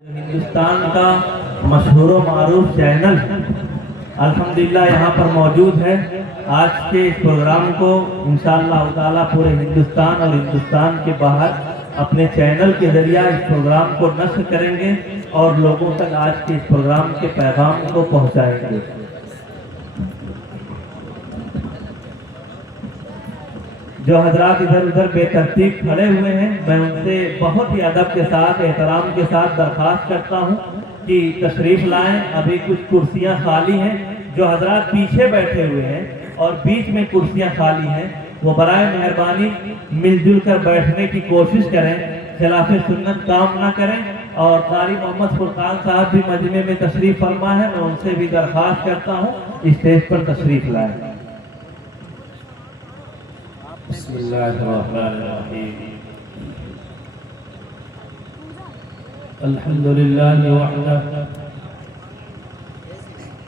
ہندوستان کا مشہور و معروف چینل الحمدللہ یہاں پر موجود ہے۔ آج کے اس پروگرام کو انشاءاللہ تعالی پورے ہندوستان اور ہندوستان کے باہر اپنے چینل کے ذریعہ اس پروگرام کو نشر کریں گے اور لوگوں تک آج کے اس پروگرام کے پیغام کو پہنچائیں گے۔ جو حضرات ادھر ادھر بے ترتیب کھڑے ہوئے ہیں، میں ان سے بہت ہی ادب کے ساتھ احترام کے ساتھ درخواست کرتا ہوں کہ تشریف لائیں۔ ابھی کچھ کرسیاں خالی ہیں، جو حضرات پیچھے بیٹھے ہوئے ہیں اور بیچ میں کرسیاں خالی ہیں وہ برائے مہربانی مل جل کر بیٹھنے کی کوشش کریں، خلاف سنت کام نہ کریں۔ اور قاری محمد فرقان صاحب بھی مجمع میں تشریف فرما ہے، میں ان سے بھی درخواست کرتا ہوں اسٹیج پر تشریف لائیں۔ بسم اللہ الرحمن الرحیم الحمدللہ وحدہ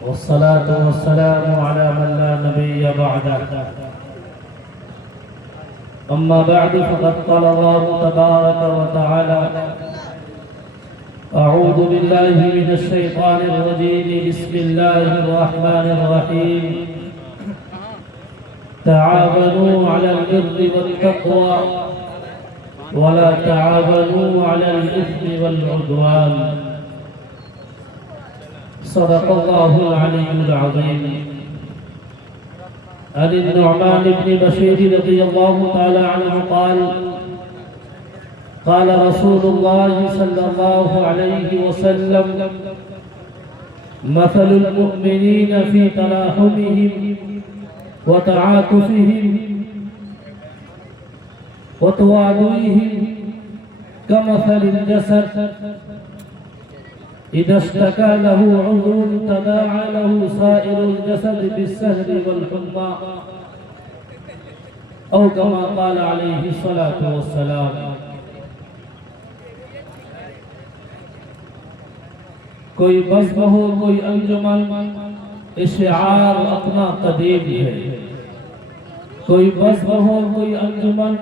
والصلاة والسلام على من لا نبی بعدہ اما بعد فقد قال اللہ تبارک وتعالی اعوذ باللہ من الشیطان الرجیم بسم اللہ الرحمن الرحیم تعاونوا على البر والتقوى ولا تعاونوا على الإثم والعدوان صدق الله العلي العظيم عن النعمان بن بشير رضي الله تعالى عنه قال قال رسول الله صلى الله عليه وسلم مثل المؤمنين في تلاحمهم وتعاطفهم وتوادهم كمثل الجسد إذا اشتكى له عضو تداعى له سائر الجسد بالسهر والحمى أو كما قال عليه الصلاة والسلام۔ کوئی بزم ہو کوئی انجمن اشعار اپنا قدیم ہے، کوئی بزم ہو کوئی انجمن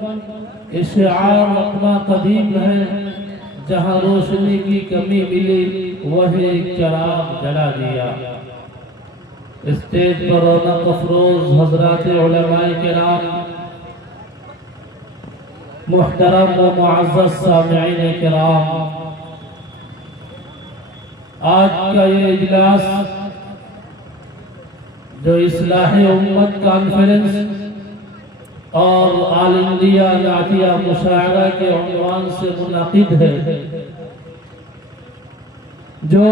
اشعار اپنا قدیم ہے، جہاں روشنی کی کمی ملی وہی چراغ جلا دیا۔ اسٹیج پر رونق افروز حضرات علماء کرام، محترم و معزز سامعین کرام، آج کا یہ اجلاس جو اصلاح امت کانفرنس اور آل انڈیا نعتیہ مشاعرہ کے عنوان سے منعقد ہے، جو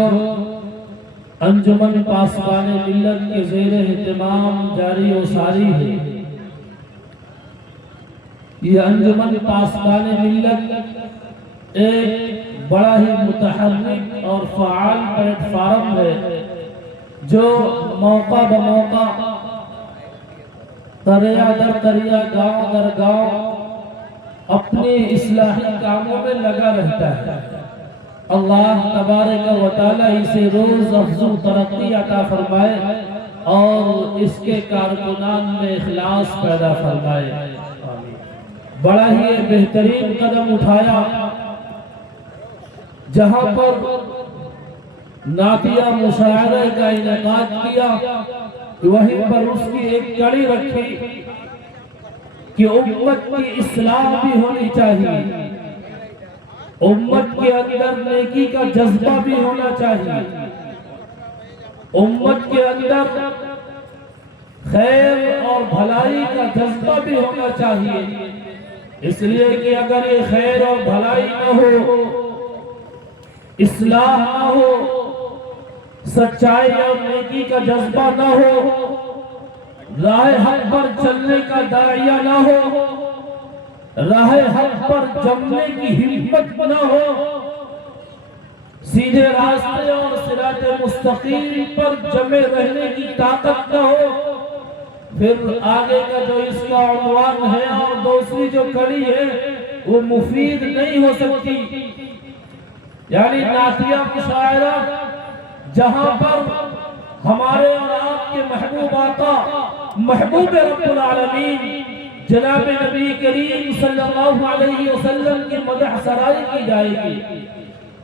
انجمن پاسبان ملت کے زیر اہتمام جاری و ساری ہے۔ یہ انجمن پاسبان ملت ایک بڑا ہی متحرک اور فعال پلیٹ فارم ہے، جو موقع بموقع دریا در دریا گاؤں در گاؤں اپنی اصلاحی کاموں میں لگا رہتا ہے۔ اللہ تبارک و تعالی اسے روز افزوں ترقی عطا فرمائے اور اس کے کارکنان میں اخلاص پیدا فرمائے۔ بڑا ہی بہترین قدم اٹھایا، جہاں پر نعتیہ مشاعرہ کا انعقاد کیا، وہیں پر اس کی ایک کڑی رکھی کہ امت کی اصلاح بھی ہونی چاہیے، امت کے اندر نیکی کا جذبہ بھی ہونا چاہیے، امت کے اندر خیر اور بھلائی کا جذبہ بھی ہونا چاہیے، اس لیے کہ اگر یہ خیر اور بھلائی نہ ہو، اصلاح نہ ہو، سچائی اور نیکی کا جذبہ نہ ہو، راہ حق پر چلنے کا داعیہ نہ ہو، راہ حق پر جمنے کی ہمت نہ ہو، سیدھے راستے اور صراط مستقیم پر جمے رہنے کی طاقت نہ ہو، پھر آگے کا جو اس کا عنوان ہے اور دوسری جو کڑی ہے وہ مفید نہیں ہو سکتی۔ یعنی نعتیہ مشاعرہ جہاں پر ہمارے اور آپ کے محبوب آقا محبوب رب العالمین جناب نبی کریم صلی اللہ علیہ وسلم کی مدح سرائی کی جائے گی،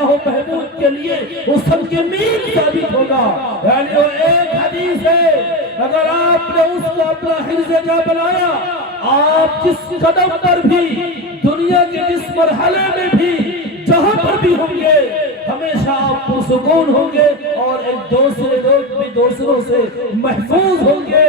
اللہ محمود کے لیے وہ سب کے مین ثابت ہوگا. یعنی وہ ایک حدیث ہے، اگر آپ نے اس کو اپنا حرز جا بنایا، آپ جس قدم پر بھی، دنیا کے جس مرحلے میں بھی، جہاں پر بھی ہوں گے، ہمیشہ آپ کو سکون ہوں گے اور ایک دوسرے لوگ بھی دوسروں سے محفوظ ہوں گے،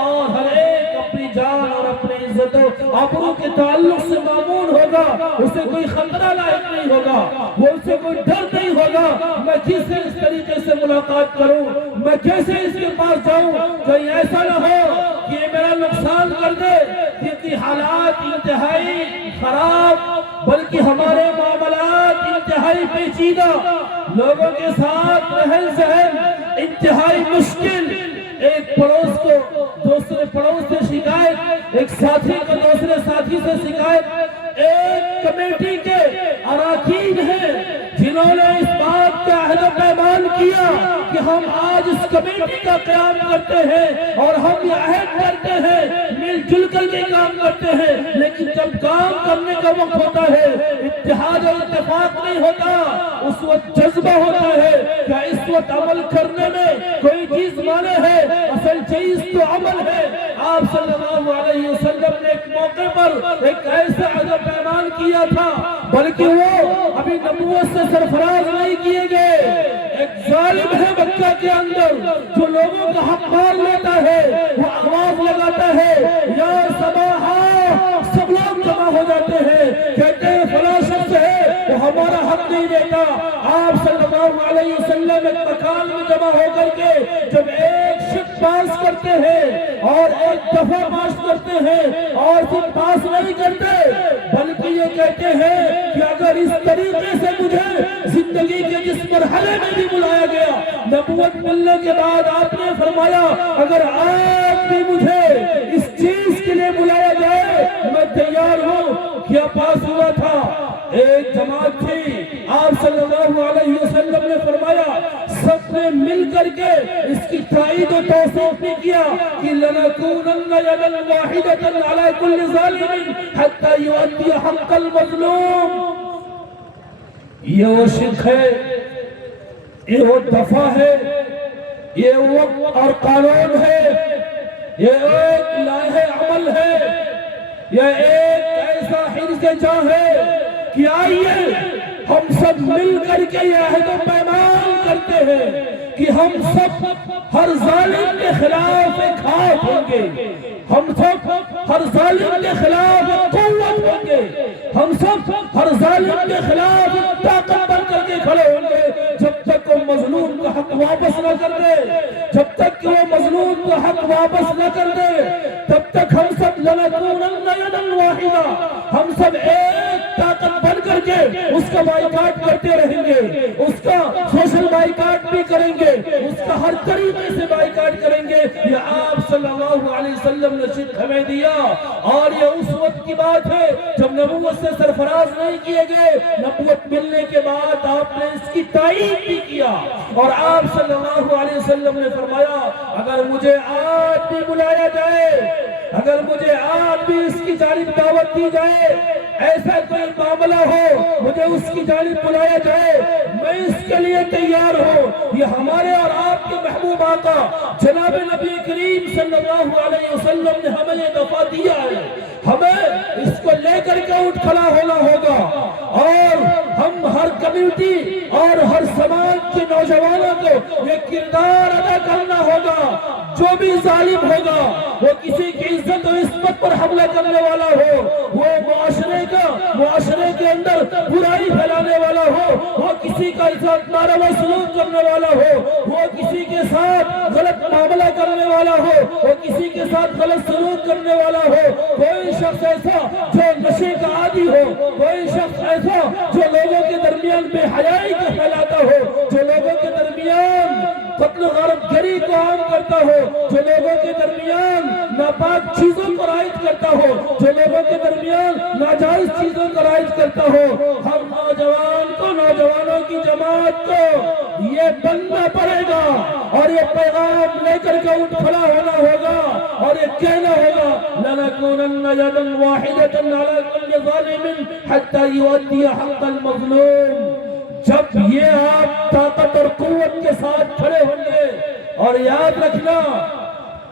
اور ہر ایک اپنی جان اور اپنی عزت و آبرو کے تعلق سے مامون ہوگا. اسے کوئی خطرہ لاحق نہیں ہوگا، وہ اسے کوئی ڈر نہیں ہوگا. میں کس سے اس طریقے سے ملاقات کروں، میں کیسے اس کے پاس جاؤں، کہیں ایسا نہ ہو کہ یہ میرا نقصان کر دے. کیونکہ حالات انتہائی خراب، بلکہ ہمارے معاملات انتہائی پیچیدہ، لوگوں کے ساتھ رہن سہن انتہائی مشکل. ایک پڑوس کو دوسرے پڑوس سے شکایت، ایک ساتھی کو دوسرے ساتھی سے شکایت. ایک کمیٹی کے اراکین ہیں جنہوں نے اس بات کا عہد و پیمان کیا کہ ہم آج اس کمیٹی کا قیام کرتے ہیں اور ہم یہ عہد کرتے ہیں مل جل کر کے کام کرتے ہیں. لیکن جب کام کرنے کا وقت ہوتا ہے، اتحاد اور اتفاق نہیں ہوتا، اس وقت جذبہ ہوتا ہے. کیا اس وقت عمل کرنے میں کوئی چیز مانے ہے؟ اصل چیز تو عمل ہے. آپ صلی اللہ علیہ وسلم نے ایک موقع پر ایک ایسا عہد و پیمان کیا تھا، بلکہ وہ ابھی نبوت سے سرفراز نہیں کیے گئے. ایک ظالم ہے مکہ کے اندر جو لوگوں کا حق مار لیتا ہے، وہ آواز لگاتا ہے یا سباہا، سب لوگ جمع ہو جاتے ہیں، کہتے ہیں فلاں شخص ہے وہ ہمارا حق نہیں دیتا. آپ صلی اللہ علیہ وسلم ایک مکان میں جمع ہو کر کے جب ایک شک پاس کرتے ہیں اور ایک دفعہ پاس کرتے ہیں اور پھر پاس نہیں کرتے، بلکہ یہ کہتے ہیں کہ اگر اس طریقے سے مجھے زندگی کے جس مرحلے میں بھی بلایا گیا، نبوت ملنے کے بعد آپ نے فرمایا اگر آج بھی مجھے اس چیز کے لیے بلایا جائے میں تیار ہوں. کیا پاس ہوا تھا؟ ایک جماعت تھی. آپ صلی اللہ علیہ وسلم نے فرمایا سب نے مل کر کے اس کی تائید و توثیق بھی کیا کہ لَنَكُونَنَّ يَدًا وَاحِدَةً عَلَى كُلِّ ظَالِمٍ حَتَّى يُؤَدِّيَ حَقَّ الْمَظْلُومِ. یہ وہ شک ہے، یہ وہ دفعہ ہے، یہ وقت اور قانون ہے، یہ ایک لاہ عمل ہے، یہ ایک ایسا حرص جاں ہے کہ آئیے ہم سب مل کر کے یہ عہد و پیمان کرتے ہیں کہ ہم سب ہر ظالم کے خلاف ایک ہاتھ ہوں گے، ہم سب ہر ظالم کے خلاف ایک قوت ہوں گے، ہم سب ہر ظالم کے خلاف ایک طاقت بن کر کے کھڑے ہوں گے. جب تک وہ مظلوم کا حق واپس نہ کر دے، جب تک کہ وہ مظلوم کا حق واپس نہ کر دے، تب تک ہم سب لَنَكُونَنَّ يَدًا وَاحِدًا، ہم سب ایک طاقت بن کر کے اس کا بائیکاٹ کرتے رہیں گے، اس کا سوشل بائیکاٹ بھی کریں گے، اس کا ہر طریقے سے بائیکاٹ کریں گے. یہ آپ صلی اللہ علیہ وسلم نے شرط ہمیں دیا، اور یہ اس وقت کی بات ہے جب نبوت سے سرفراز نہیں کیے گئے. نبوت ملنے کے بعد آپ نے اس کی تائید بھی کیا، اور آپ صلی اللہ علیہ وسلم نے فرمایا اگر مجھے آج بھی بلایا جائے، اگر مجھے آج بھی اس کی جانب دعوت دی جائے، ایسا کوئی معاملہ ہو مجھے اس کی جانب بلایا جائے، میں اس کے لیے تیار ہوں. یہ ہمارے اور آپ کے محبوب آقا جناب نبی کریم صلی اللہ علیہ وسلم نے ہمیں یہ دفعہ دیا ہے. ہمیں اس کو لے کر کے اٹھ کھڑا ہونا ہوگا، اور ہم ہر کمیونٹی اور ہر سماج کے نوجوانوں کو یہ کردار ادا کرنا ہوگا. جو بھی ظالم ہوگا، وہ کسی کی عزت و عصمت پر حملہ کرنے والا ہو، وہ معاشرے کے اندر برائی پھیلانے والا ہو، وہ کسی کا عزت ناروا سلوک کرنے والا ہو، وہ کسی کے ساتھ غلط معاملہ کرنے والا ہو، وہ کسی کے ساتھ غلط سلوک کرنے والا ہو، کوئی شخص ایسا جو نشے کا عادی ہو، کوئی شخص ایسا جو لوگوں کے درمیان بے حیائی کو پھیلاتا ہو، جو لوگوں کے درمیان قتل و غارت گری کو عام کرتا ہو، جو لوگوں کے درمیان ناپاک چیزوں کو رائج کرتا ہو، جو لوگوں کے درمیان ناجائز چیزوں کو رائج کرتا ہو، ہم نوجوانوں کی جماعت کو یہ بننا پڑے گا، اور یہ پیغام لے کر کے اٹھ کھڑا ہونا ہوگا، اور یہ کہنا ہوگا لَنَكُونَنَّ يَدًا وَاحِدَةً عَلَى كُلِّ ظَالِمٍ حَتَّى يُؤَدِّيَ حَقَّ الْمَظْلُومِ. جب یہ آپ طاقت اور قوت کے ساتھ کھڑے ہوں گے، اور یاد رکھنا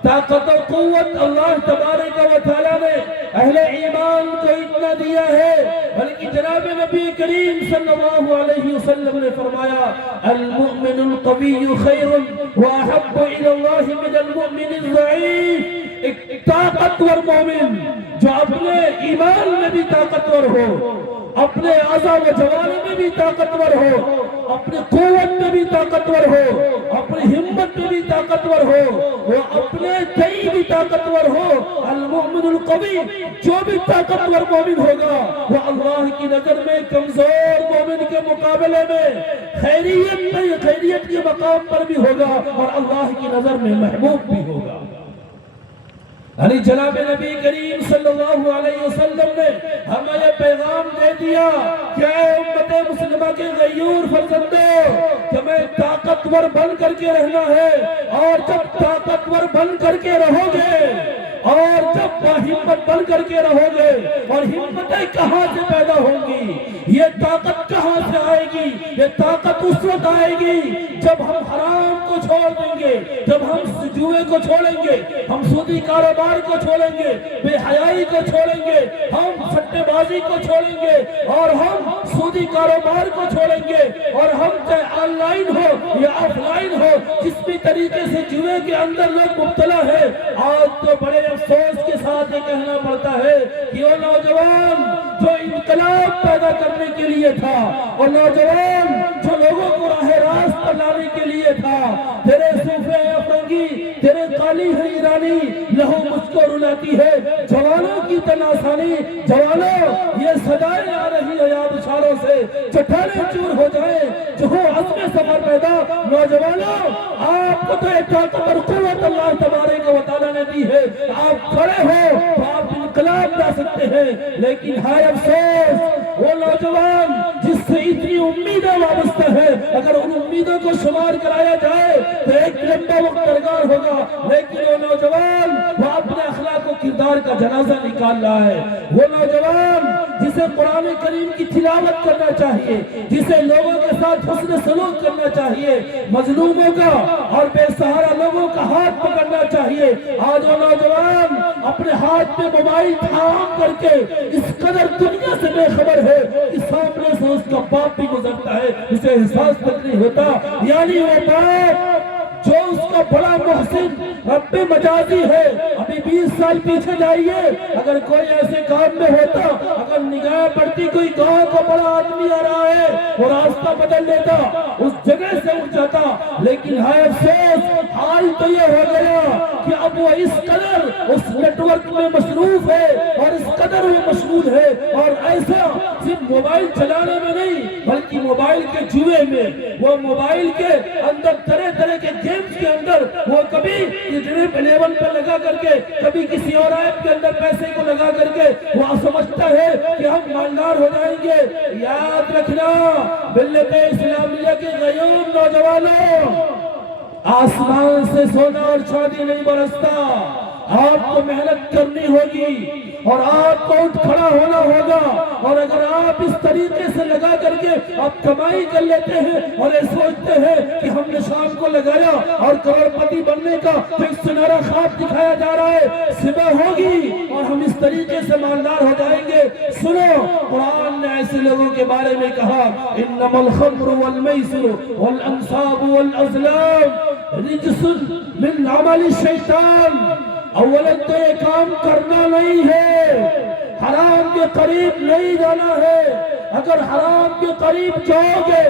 طاقت و قوت اللہ تبارک و تعالیٰ نے اہل ایمان کو اتنا دیا ہے، بلکہ جناب نبی کریم صلی اللہ علیہ وسلم نے فرمایا المؤمن القوی خیر واحب الی اللہ من المؤمن الضعیف۔ ایک طاقتور مومن جو اپنے ایمان میں بھی طاقتور ہو، اپنے اعضاء و جوارح میں بھی طاقتور ہو، اپنے قوت میں بھی طاقتور ہو، اپنی ہمت میں بھی طاقتور ہو، وہ اپنے دئی بھی طاقتور ہو۔ المؤمن القوی، جو بھی طاقتور مومن ہوگا وہ اللہ کی نظر میں کمزور مومن کے مقابلے میں خیریت کے مقام پر بھی ہوگا اور اللہ کی نظر میں محبوب بھی ہوگا۔ یعنی جناب نبی کریم صلی اللہ علیہ وسلم نے ہمیں یہ پیغام دے دیا کہ اے امت مسلمہ کے غیور فرزندوں، تمہیں طاقتور بن کر کے رہنا ہے، اور جب طاقتور بن کر کے رہو گے اور جب ہمت بن کر کے رہو گے، اور ہمتیں کہاں سے پیدا ہوں گی، یہ طاقت کہاں سے آئے گی؟ یہ طاقت اس وقت آئے گی جب ہم حرام کو چھوڑ دیں گے، جب ہم جوئے کو چھوڑیں گے، ہم سودی کاروبار کو چھوڑیں گے، بے حیائی کو چھوڑیں گے، ہم سٹے بازی کو چھوڑیں گے، اور ہم سودی کاروبار کو چھوڑیں گے، اور ہم چاہے آن لائن ہو یا آف لائن ہو، جس بھی طریقے سے جوئے کے اندر لوگ مبتلا ہے۔ آج تو بڑے افسوس کے ساتھ یہ کہنا پڑتا ہے کہ وہ نوجوان جو انقلاب پیدا کرنے کے لیے تھا، اور نوجوان جو لوگوں کو راہ راست پر لانے کے لیے تھا، تیرے صوفے افرنگی، تیرے قالی ہے ایرانی، لہو مجھ کو رلاتی ہے، جوانوں کی تناسانی، جوانوں یہ صدائیں آ رہی ہے یاد اشاروں سے، چٹانیں چور ہو جائیں جو ہو عزم سفر پیدا۔ نوجوانوں، آپ کو تو ایک طاقت اور قوت اللہ تبارک و تعالیٰ نے دی ہے، آپ کھڑے ہو تو آپ انقلاب لا سکتے ہیں، لیکن ہائے افسوس وہ نوجوان جس سے اتنی امیدیں وابستہ ہے، اگر ان امیدوں کو شمار کرایا جائے تو ایک لمبا وقت درکار ہوگا، لیکن وہ نوجوان وہ اپنے اخلاق و کردار کا جنازہ نکال رہا ہے، وہ نوجوان جسے قرآن کریم کی تلاوت کرنا چاہیے، جسے لوگوں کے ساتھ حسن سلوک کرنا چاہیے، مظلوموں کا اور بے سہارا لوگوں کا ہاتھ پکڑنا چاہیے، آج وہ نوجوان اپنے ہاتھ میں موبائل تھام کر کے اس قدر دنیا سے بے خبر ہے کہ سامنے سے اس کا باپ بھی گزرتا ہے، اسے احساس تک نہیں ہوتا۔ یعنی وہ باپ جو اس کا بڑا محسن رب مجازی ہے، ابھی 20 سال پیچھے جائیے، اگر کوئی ایسے کام میں ہوتا، اگر نگاہ پڑتی کوئی گاؤں کا بڑا آدمی آ رہا ہے، وہ راستہ بدل لیتا، اس جگہ سے اٹھ جاتا، لیکن ہائے افسوس حال تو یہ ہو گیا کہ اب وہ اس قدر اس نیٹ ورک میں مصروف ہے اور اس قدر وہ مشغول ہے، اور ایسا صرف موبائل چلانے میں نہیں بلکہ موبائل کے جوئے میں، وہ موبائل کے اندر طرح طرح کے گیمز کے اندر وہ کبھی ڈریم 11 پہ لگا کر کے، کبھی کسی اور ایپ کے اندر پیسے کو لگا کر کے وہ سمجھتا ہے کہ ہم مالدار ہو جائیں گے۔ یاد رکھنا ملت اسلامیہ کے غیور نوجوانوں، آسمان سے سونا اور چاندی نہیں برستا، آپ کو محنت کرنی ہوگی اور آپ کو اٹھ کھڑا ہونا ہوگا، اور اگر آپ اس طریقے سے لگا کر کے آپ کمائی کر لیتے ہیں اور یہ سوچتے ہیں کہ ہم نے شام کو لگایا اور کروڑ پتی بننے کا ایک سنہرا خواب دکھایا جا رہا ہے، صبح ہوگی اور ہم اس طریقے سے مالدار ہو جائیں گے۔ سنو، قرآن نے ایسے لوگوں کے بارے میں کہا انما الخمر والمیسر والانصاب والازلام رجس من عمل الشیطان۔ اولا تو یہ کام کرنا نہیں ہے، حرام کے قریب نہیں جانا ہے، اگر حرام کے قریب جاؤ گے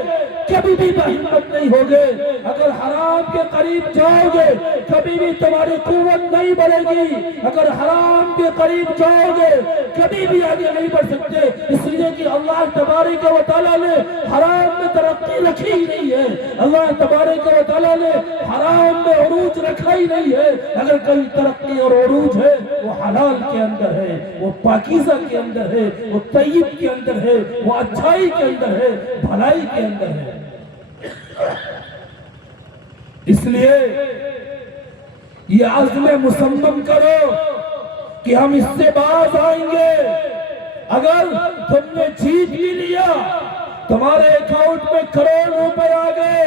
کبھی بھی ہمت نہیں ہوگے، اگر حرام کے قریب جاؤ گے کبھی بھی تمہاری قوت نہیں بڑھے گی، اگر حرام کے قریب جاؤ گے کبھی بھی آگے نہیں بڑھ سکتے، اس لیے کہ اللہ تبارک و تعالیٰ نے حرام میں ترقی رکھی ہی نہیں ہے، اللہ تبارک و تعالیٰ نے حرام میں عروج رکھا ہی نہیں ہے۔ اگر کوئی ترقی اور عروج ہے وہ حلال کے اندر ہے، وہ پاکیزہ کے اندر ہے، وہ طیب کے اندر ہے، وہ اچھائی کے اندر ہے، بھلائی کے اندر ہے۔ اس لیے یہ عزم مصمم کرو کہ ہم اس سے باز آئیں گے۔ اگر تم نے جیت بھی لیا تمہارے اکاؤنٹ میں کروڑ روپے آ گئے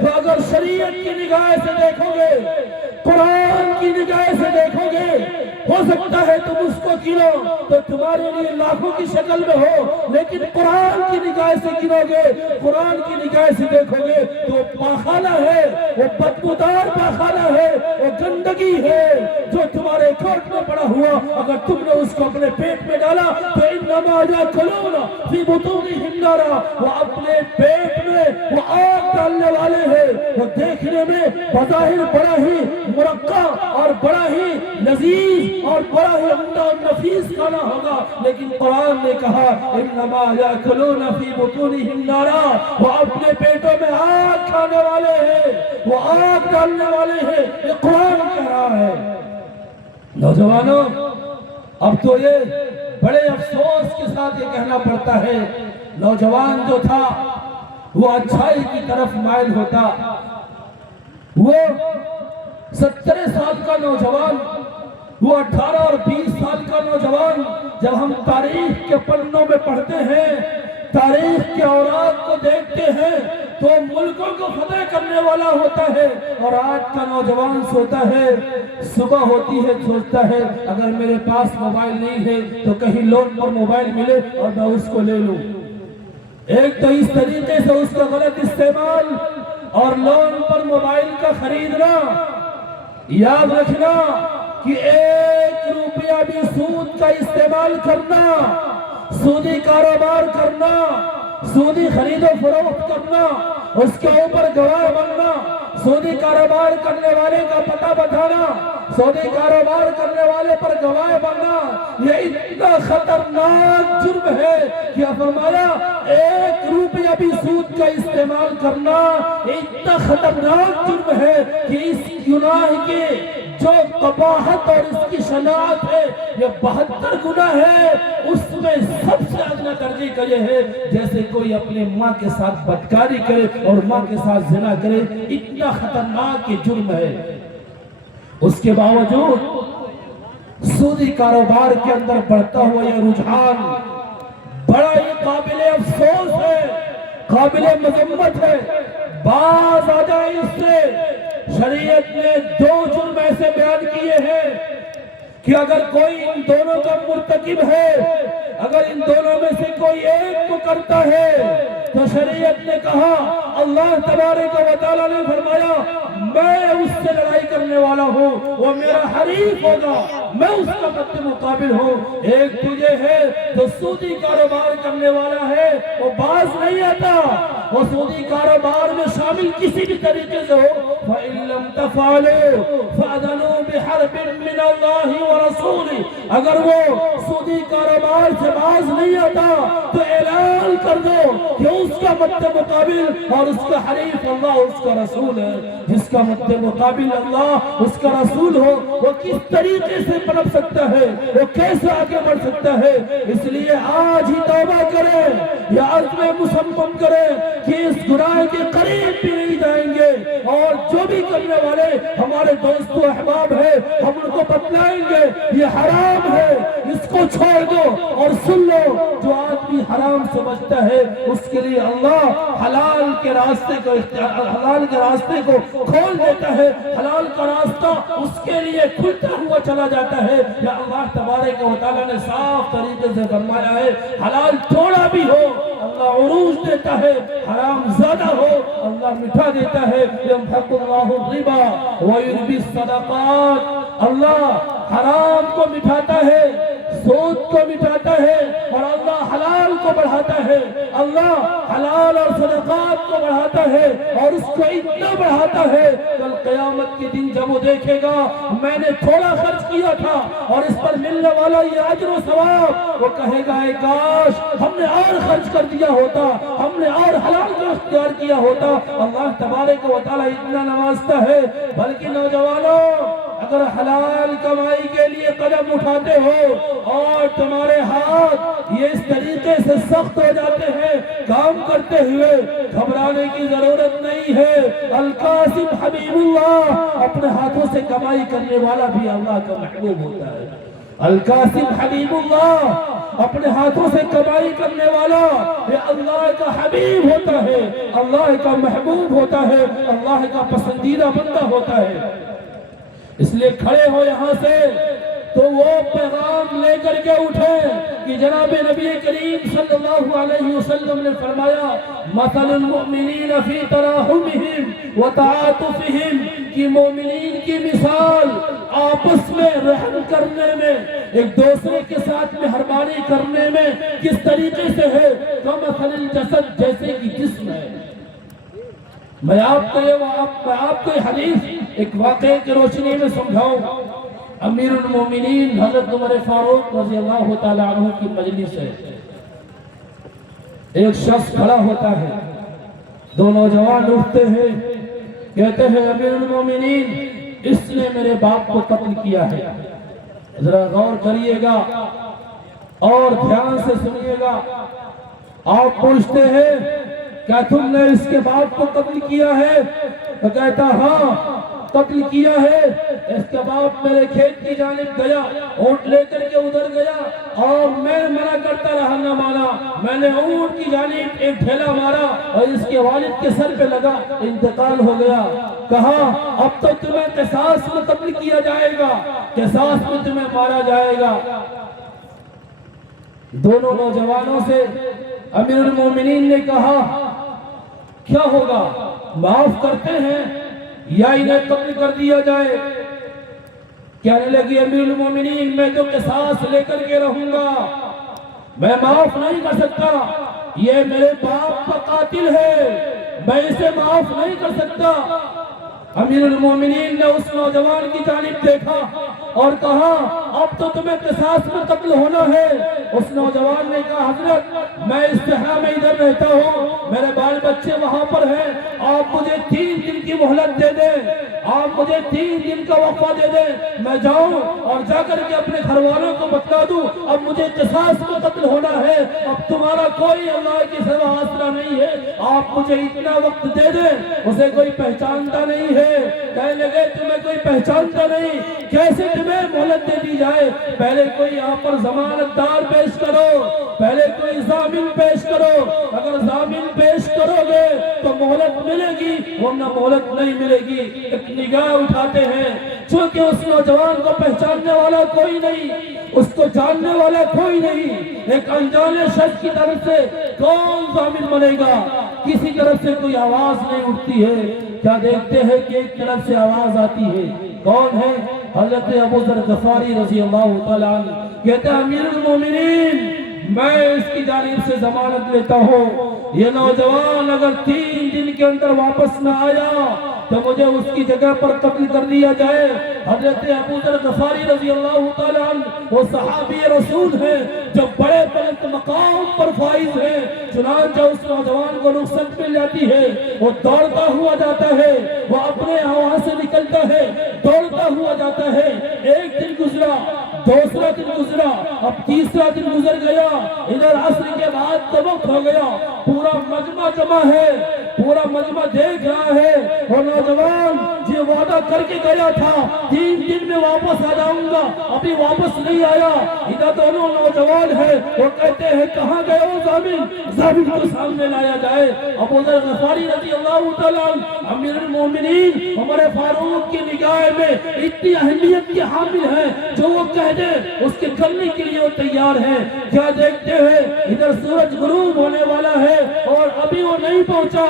تو اگر شریعت کی نگاہ سے دیکھو گے، قرآن کی نگاہ سے دیکھو گے، ہو سکتا ہے تم اس کو گنو تو تمہارے لیے لاکھوں کی شکل میں ہو، لیکن قرآن کی نگاہ سے گنو گے، قرآن کی نگاہ سے دیکھو گے تو وہ پاخانہ ہے، وہ بدبودار پاخانہ ہے، وہ گندگی ہے جو تمہارے اکاؤنٹ میں پڑا ہوا، اگر تم نے اس کو اپنے پیٹ میں ڈالا تو انما یاکلون فی بطونہم نارا، وہ اپنے پیٹ میں وہ آگ ڈالنے والے ہیں۔ وہ دیکھنے میں بظاہر بڑا ہی مرقع اور بڑا ہی لذیذ اور بڑا ہی عمدہ اور نفیس کھانا ہوگا، لیکن قرآن نے کہا انما یاکلون فی بطونہم نارا، وہ اپنے پیٹوں میں آگ کھانے والے ہیں، وہ آگ ڈالنے والے ہیں، یہ قرآن کہہ رہا ہے۔ نوجوانوں، اب تو یہ بڑے افسوس کے ساتھ یہ کہنا پڑتا ہے، نوجوان جو تھا وہ اچھائی کی طرف مائل ہوتا، وہ 17 سال کا نوجوان، وہ 18 اور 20 سال کا نوجوان، جب ہم تاریخ کے پنوں میں پڑھتے ہیں، تاریخ کے اوراق کو دیکھتے ہیں تو ملکوں کو فتح کرنے والا ہوتا ہے، اور آج کا نوجوان سوتا ہے، صبح ہوتی ہے سوچتا ہے اگر میرے پاس موبائل نہیں ہے تو کہیں لون پر موبائل ملے اور میں اس کو لے لوں۔ ایک تو اس طریقے سے اس کا غلط استعمال اور لون پر موبائل کا خریدنا، یاد رکھنا کہ 1 روپیہ بھی سود کا استعمال کرنا، سودی کاروبار کرنا، سودی خرید و فروخت کرنا، اس کے اوپر گواہ بننا، سودی کاروبار کرنے والے کا پتہ بتانا، سودی کاروبار کرنے والے پر گواہ بننا، یہ اتنا خطرناک جرم ہے کہ فرمایا 1 روپیہ بھی سود کا استعمال کرنا اتنا خطرناک جرم ہے کہ اس گناہ کے جو قباحت اور اس کی شناعت ہے یہ 72 گناہ ہے، اس میں سب سے ادنا درجے کا یہ ہے جیسے کوئی اپنے ماں کے ساتھ بدکاری کرے اور ماں کے ساتھ زنا کرے، اتنا خطرناک یہ جرم ہے۔ اس کے باوجود سودی کاروبار کے اندر بڑھتا ہوا یہ رجحان بڑا ہی قابل افسوس ہے، قابل مذمت ہے۔ باز آ جائے اس سے، شریعت نے 2 جرم ایسے بیان کیے ہیں کہ اگر کوئی ان دونوں کا مرتکب ہے، اگر ان دونوں میں سے کوئی ایک کو کرتا ہے تو شریعت نے کہا، اللہ تبارک و تعالیٰ نے فرمایا میں اس سے لڑائی کرنے والا ہوں، وہ میرا حریف ہوگا، میں اس کا مد مقابل ہوں۔ ایک تجھے ہے جو سودی کاروبار کرنے والا ہے، وہ باز نہیں آتا، وہ سودی کاروبار میں شامل کسی بھی طریقے سے ہو، فَإِن لَمْ تَفْعَلُوا فَأْذَنُوا بِحَرْبٍ مِّنَ اللَّهِ وَرَسُولِهِ، اگر وہ سودی کاروبار سے باز نہیں آتا تو اعلان کر دو کہ اس کا مد مقابل اور اس کا حریف اللہ اس کا رسول ہے۔ جس کا مد مقابل اللہ اس کا رسول ہو وہ کس طریقے سے پنپ سکتا ہے، وہ کیسے آگے بڑھ سکتا ہے؟ اس لیے آج ہی توبہ کریں یا عزم مصمم کریں کہ اس گناہ کے قریب بھی نہیں جائیں گے، اور جو بھی کرنے والے ہمارے دوست و احباب ہیں ہم ان کو بتلائیں گے یہ حرام ہے، اس کو چھوڑ دو۔ اور سن لو، جو آدمی حرام سمجھتا ہے اس کے لیے اللہ حلال کے راستے کو کھول دیتا ہے، حلال کا راستہ اس کے لیے کھلتا ہوا چلا جاتا ہے۔ یا اللہ تبارک و تعالیٰ نے صاف طریقے سے فرمایا ہے حلال تھوڑا بھی ہو اللہ عروج دیتا ہے، حرام زیادہ ہو اللہ مٹھا دیتا ہے۔ یمحق اللہ الربا ویربی الصدقات، اللہ حرام کو مٹھاتا ہے، سود کو مٹاتا ہے، اور اللہ حلال کو بڑھاتا ہے، اللہ حلال اور صدقات کو بڑھاتا ہے، اور اس کو اتنا بڑھاتا ہے کل قیامت کے دن جب وہ دیکھے گا میں نے تھوڑا خرچ کیا تھا اور اس پر ملنے والا یہ اجر و ثواب، وہ کہے گا اے کاش ہم نے اور خرچ کر دیا ہوتا، ہم نے اور حلال کو اختیار کیا ہوتا۔ اللہ تبارک و تعالیٰ اتنا نوازتا ہے۔ بلکہ نوجوانوں، اگر حلال کمائی کے لیے قدم اٹھاتے ہو اور تمہارے ہاتھ یہ اس طریقے سے سخت ہو جاتے ہیں کام کرتے ہوئے، گھبرانے کی ضرورت نہیں ہے۔ القاسم حبیب اللہ، اپنے ہاتھوں سے کمائی کرنے والا بھی اللہ کا محبوب ہوتا ہے۔ القاسم حبیب اللہ اپنے ہاتھوں سے کمائی کرنے والا یہ اللہ کا حبیب ہوتا ہے، اللہ کا محبوب ہوتا ہے، اللہ کا پسندیدہ بندہ ہوتا ہے۔ اس لیے کھڑے ہو یہاں سے تو وہ پیغام لے کر کے اٹھے کہ جناب نبی کریم صلی اللہ علیہ وسلم نے فرمایا مثل المؤمنین فی تراحمہم وتعاطفہم، کہ مومنین کی مثال آپس میں رحم کرنے میں، ایک دوسرے کے ساتھ مہربانی کرنے میں کس طریقے سے ہے، کمثل الجسد، جیسے کہ جسم ہے۔ میں آپ کو یہ حدیث ایک واقعے کی روشنی میں سمجھاؤں۔ امیر المومنین حضرت عمر فاروق رضی اللہ تعالیٰ عنہ کی مجلس ہے، ایک شخص کھڑا ہوتا ہے، دو نوجوان اٹھتے ہیں، کہتے ہیں امیر المومنین اس نے میرے باپ کو قتل کیا ہے۔ ذرا غور کریے گا اور دھیان سے سنیے گا۔ آپ پوچھتے ہیں کیا تم نے اس کے باپ کو قتل کیا ہے؟ تو کہتا ہاں قتل کیا ہے۔ اس کے باپ میرے کھیت کی جانب گیا، اونٹ لے کر کے ادھر گیا اور میں منع کرتا رہا، نہ مانا۔ میں نے اونٹ کی جانب ایک ڈھیلا مارا اور اس کے والد کے سر پہ لگا، انتقال ہو گیا۔ کہا اب تو تمہیں قصاص میں قتل کیا جائے گا، قصاص میں تمہیں مارا جائے گا۔ دونوں نوجوانوں سے امیر المومنین نے کہا کیا ہوگا، معاف کرتے ہیں یا انہیں قتل کر دیا جائے؟ کہنے لگی امیر المومنین میں تو قصاص لے کر کے رہوں گا، میں معاف نہیں کر سکتا، یہ میرے باپ کا قاتل ہے، میں اسے معاف نہیں کر سکتا۔ امیر المومنین نے اس نوجوان کی جانب دیکھا اور کہا اب تو تمہیں قصاص میں قتل ہونا ہے۔ اس نوجوان نے کہا حضرت میں اس صحرا میں ادھر رہتا ہوں، میرے بال بچے وہاں پر ہیں، آپ مجھے 3 دن کی مہلت دے دیں، آپ مجھے 3 دن کا وقفہ دے دیں، میں جاؤں اور جا کر کے اپنے گھر والوں کو بتلا دوں اب مجھے قصاص میں قتل ہونا ہے، اب تمہارا کوئی اللہ کی سوا آسرا نہیں ہے، آپ مجھے اتنا وقت دے دیں۔ اسے کوئی پہچانتا نہیں ہے، کہنے لگے تمہیں کوئی پہچانتا نہیں، کیسے تمہیں مہلت دے دی جائے؟ پہلے کوئی یہاں پر ضمانت دار پیش کرو، پہلے کوئی ضامن پیش کرو، اگر ضامن پیش کرو گے تو مہلت ملے گی ورنہ مہلت نہیں ملے گی۔ ایک نگاہ اٹھاتے ہیں، چونکہ اس نوجوان کو پہچاننے والا کوئی نہیں، اس کو جاننے والا کوئی نہیں، ایک انجانے شخص کی طرف سے کون ضامن بنے گا؟ کسی طرف سے کوئی آواز نہیں اٹھتی ہے، کیا دیکھتے ہیں کہ ایک طرف سے آواز آتی ہے، کون ہے؟ حضرت ابو ذر غفاری رضی اللہ تعالیٰ عنہ کہتے ہیں امیر المومنین میں اس کی جانب سے ضمانت لیتا ہوں، یہ نوجوان اگر 3 دن کے اندر واپس نہ آیا تو مجھے اس کی جگہ پر قتل کر دیا جائے۔ حضرت ابو ذر غفاری رضی اللہ تعالیٰ عنہ وہ صحابی رسول ہیں جو بڑے بلند مقام پر فائز ہیں، چنانچہ اس نوجوان کو رخصت مل جاتی ہے، وہ دوڑتا ہوا جاتا ہے، وہ اپنے وہاں سے نکلتا ہے، دوڑتا ہوا جاتا ہے۔ ایک دن گزرا، دوسرا دن گزرا، اب تیسرا دن گزر گیا، ادھر عصر کے بعد تو وقت ہو گیا، پورا مجمع جمع ہے، پورا مجمع دیکھ رہا ہے، اور نوجوان یہ وعدہ کر کے گیا تھا 3 دن میں واپس آ جاؤں گا، ابھی واپس نہیں آیا۔ ادھر دونوں نوجوان ہیں، وہ کہتے ہیں کہاں گئے ہو ضامن؟ ضامن کو سامنے لایا جائے۔ ابو ذر غفاری رضی اللہ تعالیٰ عنہ امیر المومنین عمر فاروق کی نگاہ میں اتنی اہمیت کے حامل ہیں، جو وہ کہہ دے اس کے کرنے کے لیے وہ تیار ہیں۔ کیا دیکھتے ہیں ادھر سورج غروب ہونے والا ہے اور ابھی وہ نہیں پہنچا،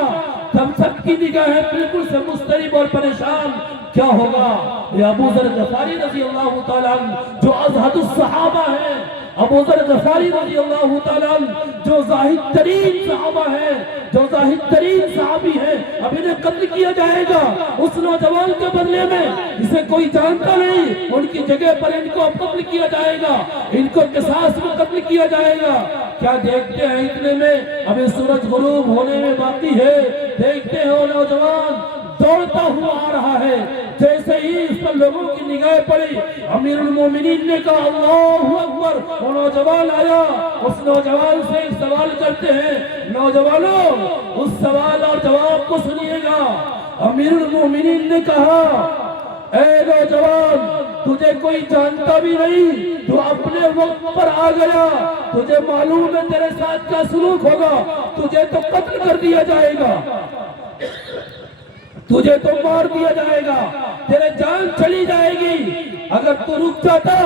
ہم سب کی نگاہیں بالکل سے مضطرب اور پریشان، کیا ہوگا؟ یہ ابو ذر غفاری رضی اللہ تعالیٰ عنہ جو ازہد الصحابہ ہیں، ابو ذر غفاری رضی اللہ تعالیٰ عنہ جو زاہد ترین صحابہ ہیں، جو زاہد ترین صحابی ہیں، اب انہیں قتل کیا جائے گا اس نوجوان کے بدلے میں، اسے کوئی جانتا نہیں، ان کی جگہ پر ان کو قتل کیا جائے گا، ان کو قصاص میں قتل کیا جائے گا۔ کیا دیکھتے ہیں اتنے میں ابھی سورج غروب ہونے میں باقی ہے، دیکھتے ہیں وہ نوجوان دوڑتا ہوا آ رہا ہے، جیسے ہی اس پر لوگوں کی نگاہ پڑی امیر المومنین نے کہا اللہ اکبر، وہ نوجوان آیا، اس نوجوان سے ایک سوال کرتے ہیں، نوجوانوں اس سوال اور جواب کو سنیے گا۔ امیر المومنین نے کہا اے نوجوان تجھے کوئی جانتا بھی نہیں، تو اپنے وقت پر آ گیا، تجھے معلوم ہے تیرے ساتھ کیا سلوک ہوگا، تجھے تو قتل کر دیا جائے گا، تجھے تو مار دیا جائے گا، تیرے جان چلی جائے گی۔ اگر تو رک جاتا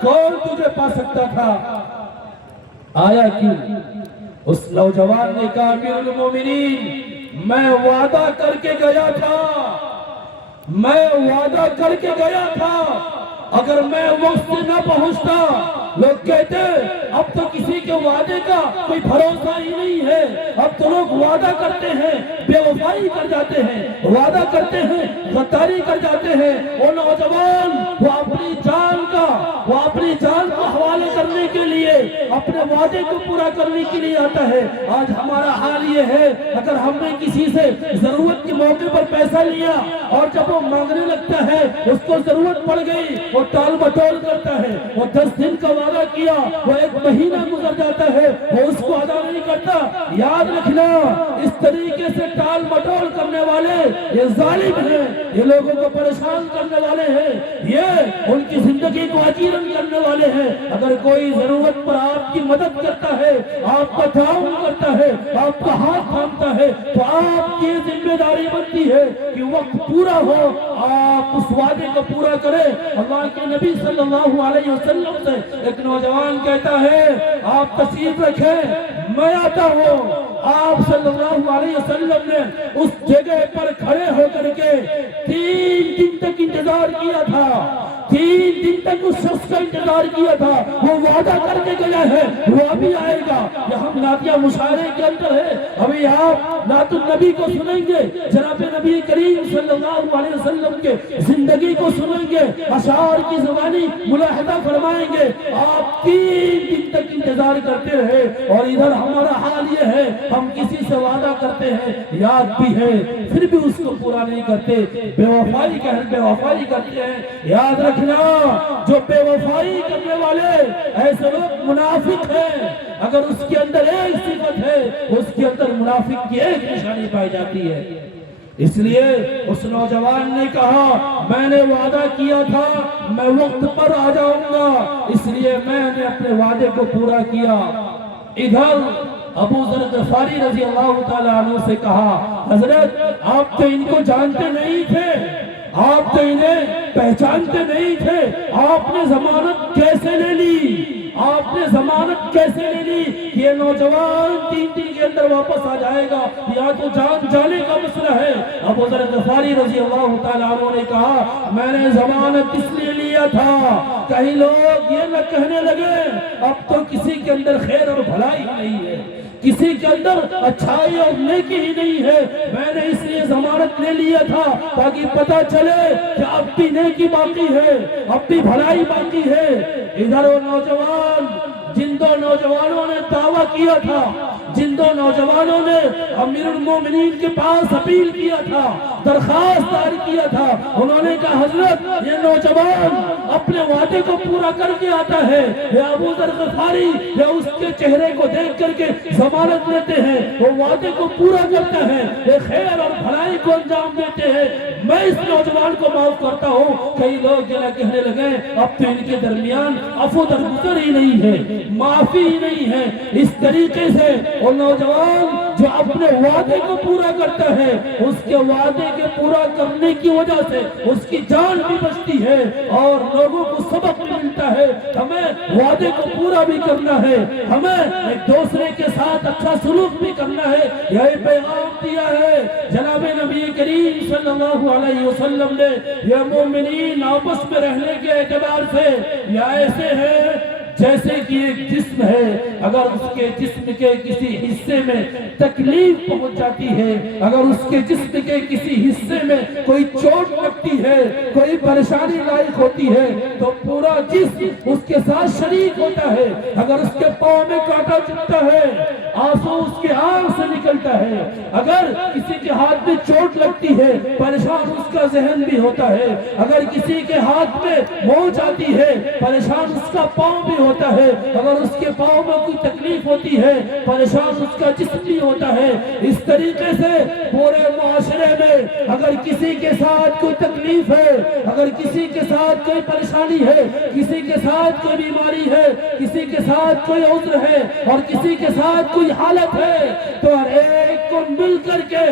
کون تجھے پا سکتا تھا؟ آیا کیوں؟ اس نوجوان نے کہا امیر المومنین میں وعدہ کر کے گیا تھا، میں وعدہ کر کے گیا تھا، اگر میں وقت سے نہ پہنچتا لوگ کہتے اب تو کسی کے وعدے کا کوئی بھروسہ ہی نہیں ہے، اب تو لوگ وعدہ کرتے ہیں بے وفائی کر جاتے ہیں، وعدہ کرتے ہیں غداری کر جاتے ہیں۔ وہ نوجوان وہ اپنی جان کو حوالے کرنے کے لیے، اپنے وعدے کو پورا کرنے کے لیے آتا ہے۔ آج ہمارا حال یہ ہے، اگر ہم نے کسی سے ضرورت کے موقع پر پیسہ لیا اور جب وہ مانگنے لگتا ہے اس کو ضرورت پڑ گئی، وہ ٹال مٹول کرتا ہے، وہ 10 دن کا وعدہ کیا وہ 1 مہینہ گزر جاتا ہے، وہ اس کو ادا نہیں کرتا۔ یاد رکھنا اس طریقے سے ٹال مٹول کرنے والے یہ ظالم ہیں، یہ لوگوں کو پریشان کرنے والے ہیں، یہ ان کی زندگی کو اجیرن کرنے والے ہیں۔ اگر کوئی ضرورت پر آپ کی مدد کرتا ہے، آپ کا تعاون کرتا ہے، آپ کا ہاتھ تھامتا ہے، تو آپ کی ذمہ داری بنتی ہے کہ وقت پورا ہو آپ اس وعدے کو پورا کریں۔ اللہ کے نبی صلی اللہ علیہ وسلم سے ایک نوجوان کہتا ہے آپ تشریف رکھیں میں آتا ہوں۔ آپ صلی اللہ علیہ وسلم نے اس جگہ پر کھڑے ہو کر کے 3 دن تک انتظار کیا تھا، 3 دن تک اس شخص کا انتظار کیا تھا۔ وہ وعدہ کر کے گیا ہے وہ ابھی آئے گا۔ یہ ہم نعتیہ مشاعرے کے اندر ہے، ابھی آپ نعت النبی کو سنیں گے، جناب نبی کریم صلی اللہ علیہ وسلم کے زندگی کو سنیں گے، اشعار کی زبانی ملاحظہ فرمائیں گے۔ آپ 3 دن تک انتظار کرتے رہے، اور ادھر ہمارا حال یہ ہے ہم کسی سے وعدہ کرتے ہیں، یاد بھی ہے پھر بھی اس کو پورا نہیں کرتے، بے وفائی کرتے ہیں۔ یاد رکھنا جو بے وفائی کرنے والے ایسے لوگ منافق ہیں، اگر اس کے اندر ایک صفت ہے اس کے اندر منافق کی ایک نشانی پائی جاتی ہے۔ اس لیے اس نوجوان نے کہا میں نے وعدہ کیا تھا میں وقت پر آ جاؤں گا، اس لیے میں نے اپنے وعدے کو پورا کیا۔ ادھر ابو ذر غفاری رضی اللہ تعالیٰ عنہ سے کہا حضرت آپ تو ان کو جانتے نہیں تھے، آپ تو انہیں پہچانتے نہیں تھے، آپ نے ضمانت کیسے لے لی؟ آپ نے ضمانت کیسے لے لی کہ یہ نوجوان 3 دن کے اندر واپس آ جائے گا؟ یا تو جان جانے کا مسئلہ ہے۔ ابو ذر غفاری رضی اللہ تعالیٰ عنہ نے کہا میں نے ضمانت اس لیے لیا تھا کہیں لوگ یہ نہ کہنے لگے اب تو کسی کے اندر خیر اور بھلائی نہیں ہے، کسی کے اندر اچھائی اور نیکی ہی نہیں ہے۔ میں نے اس لیے ضمانت لے لیا تھا تاکہ پتہ چلے کہ اب بھی نیکی باقی ہے، اب بھی بھلائی باقی ہے۔ ادھر وہ نوجوان جن 2 نوجوانوں نے دعویٰ کیا تھا، جن 2 نوجوانوں نے امیر المومنین کے پاس اپیل کیا تھا، درخواست دائر کیا تھا، انہوں نے کہا حضرت یہ نوجوان اپنے وعدے کو پورا کر کے آتا ہے، یا ابو ذر غفاری یا اس کے چہرے کو دیکھ کر کے ضمانت لیتے ہیں، وہ وعدے کو پورا کرتا ہے، یہ خیر اور بھلائی کو انجام دیتے ہیں، میں اس نوجوان کو معاف کرتا ہوں۔ کئی لوگ یہ نہ کہنے لگے اب تو ان کے درمیان عفو درگزر ہی نہیں ہے، معافی ہی نہیں ہے۔ اس طریقے سے وہ نوجوان جو اپنے وعدے کو پورا کرتا ہے اس کے وعدے کے پورا کرنے کی وجہ سے اس کی جان بھی بچتی ہے اور لوگوں کو سبق بھی ملتا ہے۔ ہمیں وعدے کو پورا بھی کرنا ہے، ہمیں ایک دوسرے کے ساتھ اچھا سلوک بھی کرنا ہے۔ یہی پیغام دیا ہے جناب نبی کریم صلی اللہ علیہ وسلم نے۔ یہ مومنین آپس میں رہنے کے اعتبار سے یہ ایسے ہیں جیسے کہ ایک جسم ہے، اگر اس کے جسم کے کسی حصے میں تکلیف پہنچ جاتی ہے، اگر اس کے جسم کے کسی حصے میں کوئی چوٹ لگتی ہے، کوئی پریشانی لاحق ہوتی ہے تو پورا جسم اس کے ساتھ شریک ہوتا ہے۔ اگر اس کے پاؤں میں کانٹا چبھتا ہے آنسو اس کے آنکھ سے نکلتا ہے، اگر کسی کے ہاتھ میں چوٹ لگتی ہے پریشان اس کا ذہن بھی ہوتا ہے، اگر کسی کے ہاتھ میں موچ آتی ہے پریشان اس کا پاؤں بھی ہوتا ہے۔ ہوتا ہے, اگر اس کے پاؤں میں کوئی تکلیف ہوتی ہے, پریشان اس کا جسم بھی ہوتا ہے. اس طریقے سے پورے معاشرے میں اگر کسی کے ساتھ کوئی تکلیف ہے, اگر کسی کے ساتھ کوئی پریشانی ہے, کسی کے ساتھ کوئی بیماری ہے, کسی کے ساتھ کوئی عذر ہے اور کسی کے ساتھ کوئی حالت ہے, تو ہر ایک کو مل کر کے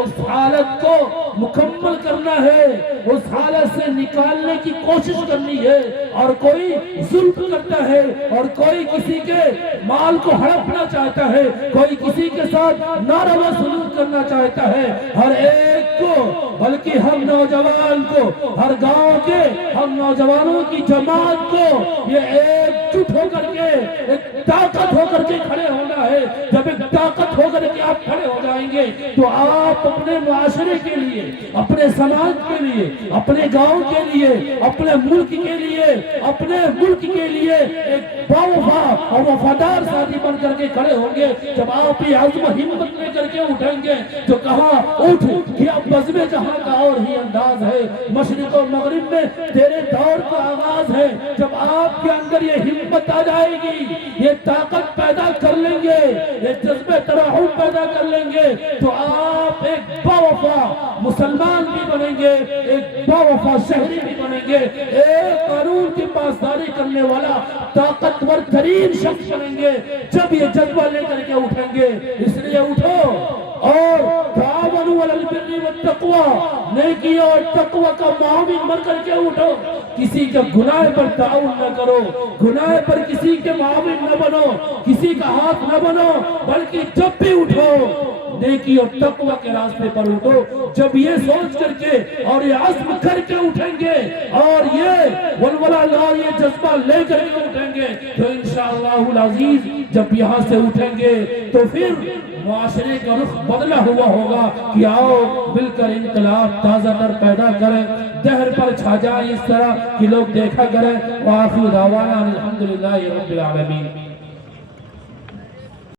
اس حالت کو مکمل کرنا ہے, اس حالت سے نکالنے کی کوشش کرنی ہے. اور کوئی ظلم کرتا ہے اور کوئی کسی کے مال کو ہڑپنا چاہتا ہے, کوئی کسی کے ساتھ ناروا سلوک کرنا چاہتا ہے, ہر ایک کو, بلکہ ہر نوجوان کو, ہر گاؤں کے ہم نوجوانوں کی جماعت کو یہ ایک جٹ ہو کر کے, ایک طاقت ہو کر کے کھڑے ہونا ہے. جب ایک طاقت ہو کر کے آپ کھڑے ہو جائیں گے تو آپ اپنے معاشرے کے لیے, اپنے سماج کے لیے, اپنے گاؤں کے لیے, اپنے ملک کے لیے, اپنے ملک کے لیے ایک باوفا اور وفادار ساتھی بن کر کے کھڑے ہوں گے. جب آپ یہ عزم ہمت لے کر کے اٹھیں گے تو کہاں اٹھ کہ اب بزم جہاں کا اور ہی انداز ہے, مشرق و مغرب میں تیرے دور کا آغاز ہے. جب آپ کے اندر یہ ہمت آ جائے گی, یہ طاقت پیدا کر لیں گے, یہ جذبہ ترحم پیدا کر لیں گے, تو آپ ایک باوفا مسلمان بھی بنیں گے, ایک باوفا شہری بھی بنیں گے, ایک قانون کی پاسداری کرنے والا طاقتور ترین شخص بنیں گے جب یہ جذبہ لے کر کے اٹھیں گے. اس لیے اٹھو اور تعاونوا علی البر والتقوی, نیکی اور تقوی کا معاون بن کر کے اٹھو. کسی کے گناہ پر تعاون نہ کرو, گناہ پر کسی کے معاون نہ بنو, کسی کا ہاتھ نہ بنو, بلکہ جب بھی اٹھو نیکی اور تقوی کے راستے پر اٹھو. جب یہ سوچ کر کے اور یہ عزم کر کے اٹھیں گے اور یہ ولولہ اور یہ جذبہ لے کر کے اٹھیں گے تو انشاءاللہ العزیز جب یہاں سے اٹھیں گے تو پھر معاشرے کا رخ بدلا ہوا ہوگا کہ آؤ مل کر انقلاب تازہ تر پیدا کریں, دہر پر چھا جائیں اس طرح کہ لوگ دیکھا کریں. وآخر دعوانا الحمدللہ رب العالمین.